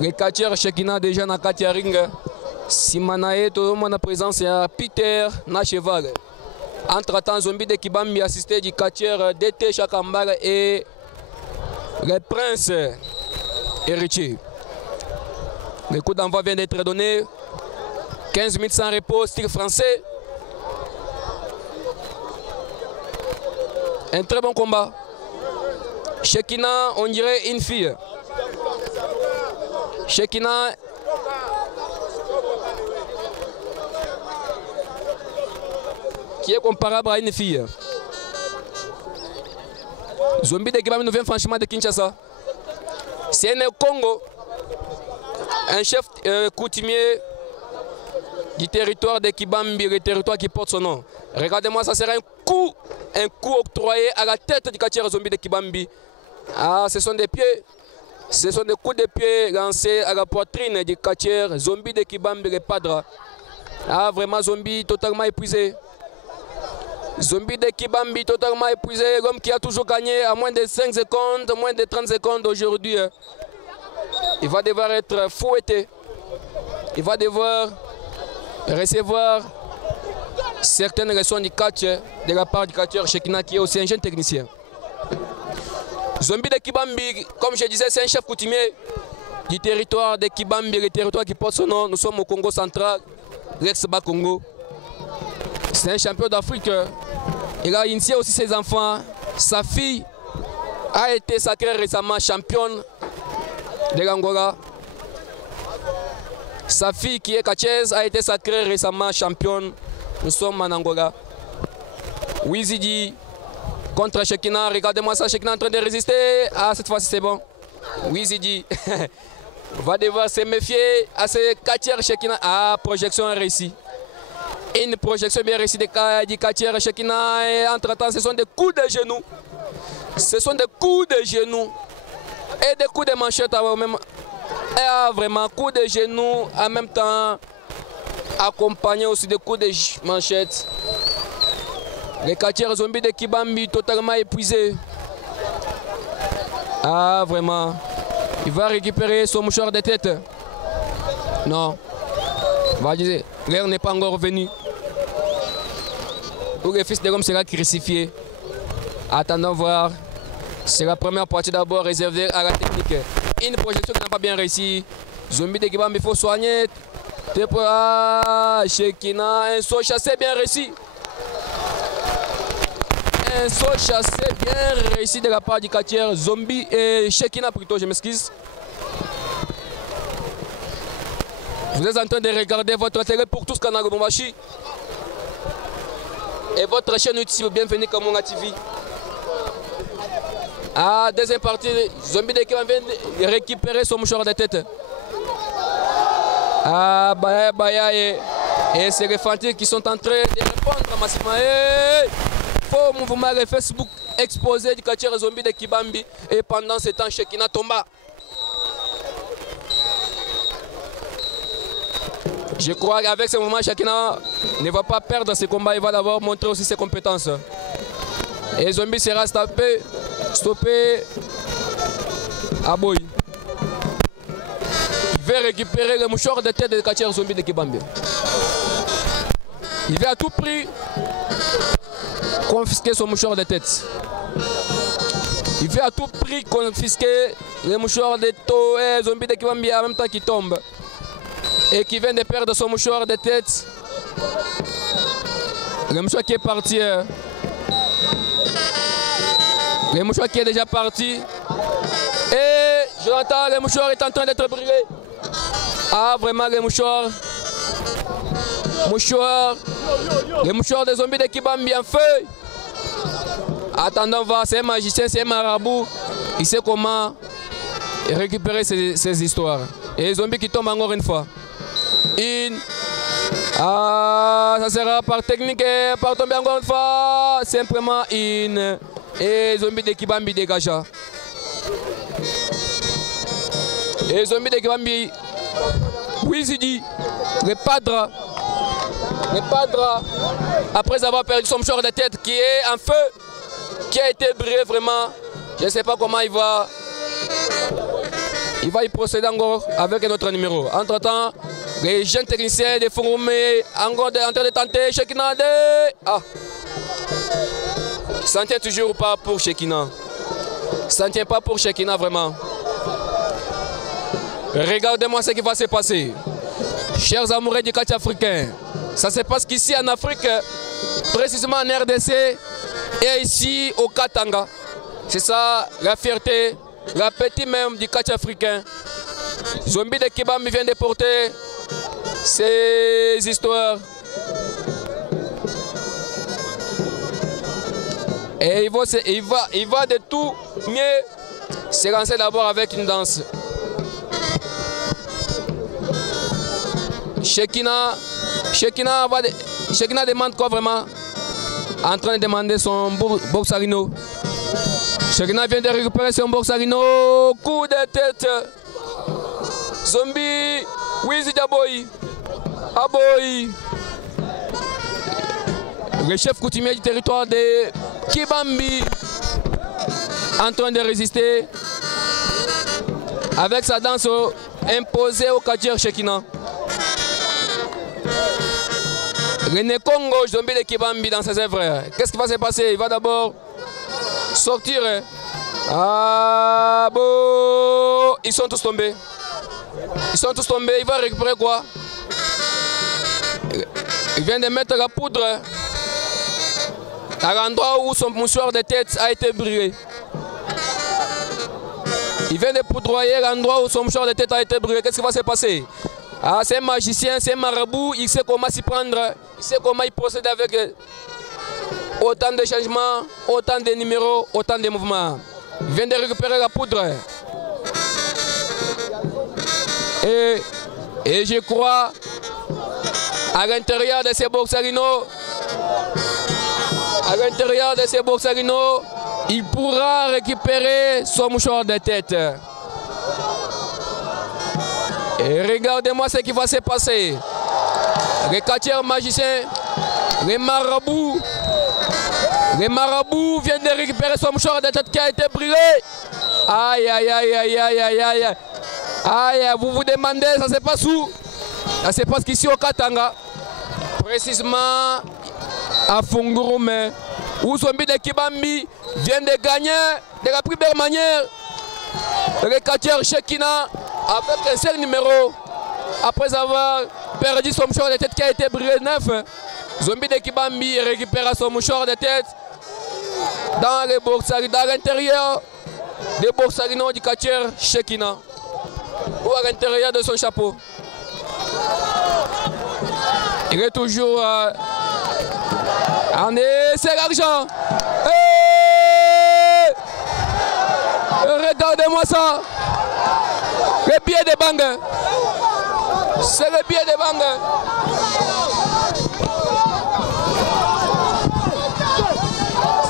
Le catcheur Shekina déjà na kati ya ring. Simanae to na présence ya Peter na cheval. Entre-temps, Zombie de Kibambi assisté du catcheur DT Chakambala et le prince héritier. Le coup d'envoi vient d'être donné. 15 minutes sans repos, style français. Un très bon combat. Shekina, on dirait une fille. Shekina. Qui est comparable à une fille. Zombie de Kibambi nous vient franchement de Kinshasa. C'est un Congo, un chef coutumier du territoire de Kibambi, le territoire qui porte son nom. Regardez-moi, ça sera un coup octroyé à la tête du catcheur Zombie de Kibambi. Ah, ce sont des pieds, ce sont des coups de pied lancés à la poitrine du catcheur Zombie de Kibambi, le padre. Ah, vraiment, Zombie totalement épuisé. Zombie de Kibambi totalement épuisé, l'homme qui a toujours gagné à moins de 5 secondes, moins de 30 secondes aujourd'hui. Il va devoir être fouetté. Il va devoir recevoir certaines leçons du catch de la part du catcheur Shekina qui est aussi un jeune technicien. Zombie de Kibambi, comme je disais, c'est un chef coutumier du territoire de Kibambi, le territoire qui porte son nom. Nous sommes au Congo central, l'ex-Bas Congo. C'est un champion d'Afrique. Il a initié aussi ses enfants. Sa fille a été sacrée récemment championne de l'Angola. Sa fille qui est catcheuse a été sacrée récemment championne. Nous sommes en Angola. Wizidi contre Shekina. Regardez-moi ça, Shekina en train de résister. Ah, cette fois-ci c'est bon. Wizidi va devoir se méfier à ce catcheur Shekina. Ah, projection réussie. Une projection bien réussie du catcheur Shekina. Et entre-temps, ce sont des coups de genoux. Ce sont des coups de genoux. Et des coups de manchette en même temps. Et vraiment, coups de genoux en même temps. Accompagné aussi des coups de manchette. Le catcheur Zombie de Kibambi totalement épuisé. Ah, vraiment. Il va récupérer son mouchoir de tête. Non. Va dire, l'air n'est pas encore revenu. Où le fils de l'homme sera crucifié. Attendons voir. C'est la première partie d'abord réservée à la technique. Une projection qui n'a pas bien réussi. Zombie de Kibambi, il faut soigner. Ah, Shekina, un saut chassé bien réussi. Un saut chassé bien réussi de la part du catcheur Zombie et Shekina plutôt, je m'excuse. Vous êtes en train de regarder votre télé pour tous Canal Bombashi et votre chaîne YouTube, bienvenue Kamanga TV. Ah, deuxième partie, Zombie de Kibambi vient de récupérer son mouchoir de tête. Ah, Baya et c'est les fanatiques qui sont en train de répondre massivement. Faux mouvement le Facebook exposé du catcheur Zombie de Kibambi et pendant ce temps, Shekina tomba. Je crois qu'avec ce mouvement, Shekina ne va pas perdre ce combat, il va d'abord montrer aussi ses compétences. Et Zombie sera stoppé à Boy. Il va récupérer le mouchoir de tête de catcheur Zombie de Kibambi. Il va à tout prix confisquer son mouchoir de tête. Il va à tout prix confisquer le mouchoir de Zombie de Kibambi en même temps qu'il tombe. Et qui vient de perdre son mouchoir de tête. Le mouchoir qui est parti. Le mouchoir qui est déjà parti. Et j'entends le mouchoir est en train d'être brûlé. Ah, vraiment, le mouchoir. Le mouchoir des Zombies de Kibambi en feu. Attendons voir, c'est un magicien, c'est un marabout. Il sait comment récupérer ces histoires. Et les zombies qui tombent encore une fois. Ah, ça sera par technique et par tomber encore une fois. Simplement une. Et les zombies de Kibambi dégagent. Et les zombies de Kibambi. Wizidi, le padre, après avoir perdu son mouchoir de tête qui est en feu, qui a été brûlé vraiment, je ne sais pas comment il va Il va y procéder encore avec un autre numéro. Entre-temps, les jeunes techniciens de Fouroumé encore en train de tenter Chekina. Ah. Ça ne tient toujours pas pour Chekina. Ça ne tient pas pour Chekina vraiment. Regardez-moi ce qui va se passer. Chers amoureux du catch africain, ça se passe qu'ici en Afrique, précisément en RDC et ici au Katanga. C'est ça la fierté, l'appétit même du catch africain. Zombie de Kibambi vient de porter ces histoires. Et il va de tout mieux se lancer d'abord avec une danse. Chekina demande quoi vraiment? En train de demander son boxarino. Chekina vient de récupérer son boxarino. Coup de tête. Zombie. Wizi Jaboy. Aboy. Le chef coutumier du territoire de Kibambi. En train de résister. Avec sa danse imposée au Kachir Chekina. René Congo, Zombie de Kibambi dans ses œuvres. Qu'est-ce qui va se passer? Il va d'abord sortir. Ah bon, ils sont tous tombés. Ils sont tous tombés. Il va récupérer quoi? Il vient de mettre la poudre à l'endroit où son mouchoir de tête a été brûlé. Il vient de poudroyer l'endroit où son mouchoir de tête a été brûlé. Qu'est-ce qui va se passer? Ah, c'est un magicien, c'est un marabout, il sait comment s'y prendre, il sait comment il procède avec autant de changements, autant de numéros, autant de mouvements. Il vient de récupérer la poudre. Et je crois, à l'intérieur de ces boxarinos, il pourra récupérer son mouchoir de tête. Et regardez-moi ce qui va se passer. Les catcheurs magiciens, les marabouts viennent de récupérer son mouchoir de tête qui a été brûlé. Aïe, aïe, aïe, aïe, aïe, aïe, aïe. Aïe, vous vous demandez, ça se passe où? Ça se passe qu'ici au Katanga. Précisément à Fungurume, où Zombie de Kibambi vient de gagner de la première manière. Le catcheur Chekina avec un seul numéro, après avoir perdu son mouchoir de tête qui a été brûlé neuf, Zombie de Kibambi récupère son mouchoir de tête dans l'intérieur des boxarinos du catcheur Chekina ou à l'intérieur de son chapeau. Il est toujours en c'est l'argent. Regardez-moi ça. Le billet de Bang. C'est le billet de Bang.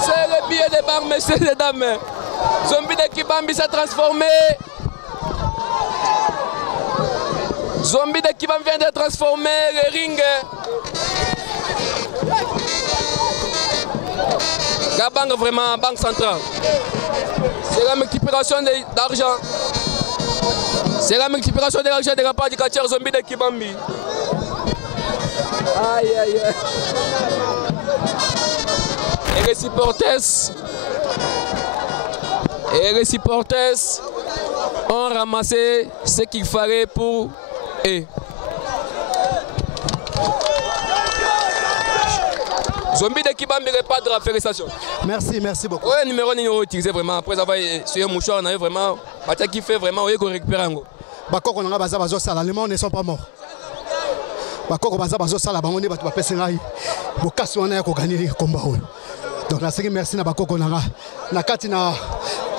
C'est le billet de Bang, messieurs et dames. Zombie de Kibambi s'est transformé. Zombie de Kibambi vient de transformer le ring. La banque vraiment, banque centrale. C'est la multiplication d'argent. C'est la multiplication de l'argent de la part du catcheur Zombie de Kibambi. Aïe, aïe, aïe. Et les supporters ont ramassé ce qu'il fallait pour eux. Zombie de Kibambi répare de la félicitations. Merci beaucoup. Ouais, numéro utilisé vraiment. Après avoir sur un mouchoir, on a vraiment. Batia qui fait vraiment, on récupère un go. Bakoko n'a pas besoin de ça, les gens ne sont pas morts. Bakoko n'a pas besoin de ça, on est battu à Pessengaï. Bokasso on a gagné le combat. Donc, merci à Bakoko Nanga. Nakatina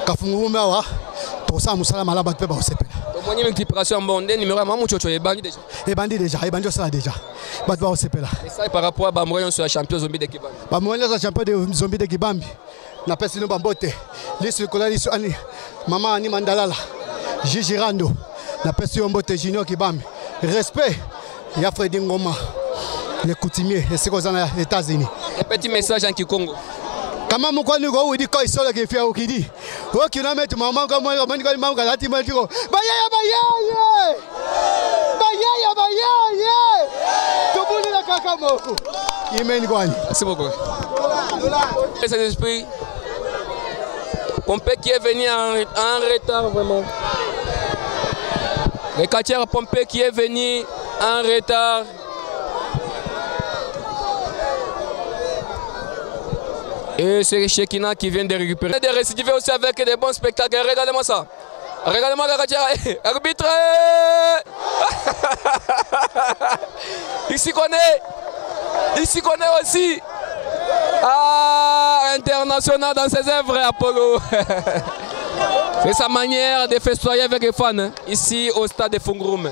Kafungumawa. Pour ça, Moussala Malabat Peba au CP. Mon multiplication bon, numéro à Mamou Chocho est bandit déjà. Et bandit déjà, déjà. Batba au CP là. Et ça par rapport à Bamoyon sur la champion Zombie de Kibambi. Bamoyon sur la champion de Zombie de Kibambi. Na pesi no bambote. Lisi kolali su ani. Mama ani Mandalala. Gigi Rando. Na pesi ombote Junior Kibambi. Respect. Ya Freddy Ngoma. Les coutumiers et c'est aux États-Unis. Un petit message en Kikongo. Kama mkwani go widi ko isola ke fia okidi. O kina metu mama ko mo mani ko mama lati ma tiko. Bayaya bayaya. Bayaya bayaya. Tobuni la kaka moko. Imeni kwani. Merci beaucoup. Cet esprit. Pompé qui est venu en retard vraiment. Le quartier Pompé qui est venu en retard. Et c'est Shekina qui vient de récupérer. De récidiver aussi avec des bons spectacles. Regardez-moi ça. Regardez-moi le quartier. Arbitre. Il s'y connaît. Il s'y connaît aussi. Ah, international dans ses œuvres, Apollo. C'est sa manière de festoyer avec les fans ici au stade de Fungroom.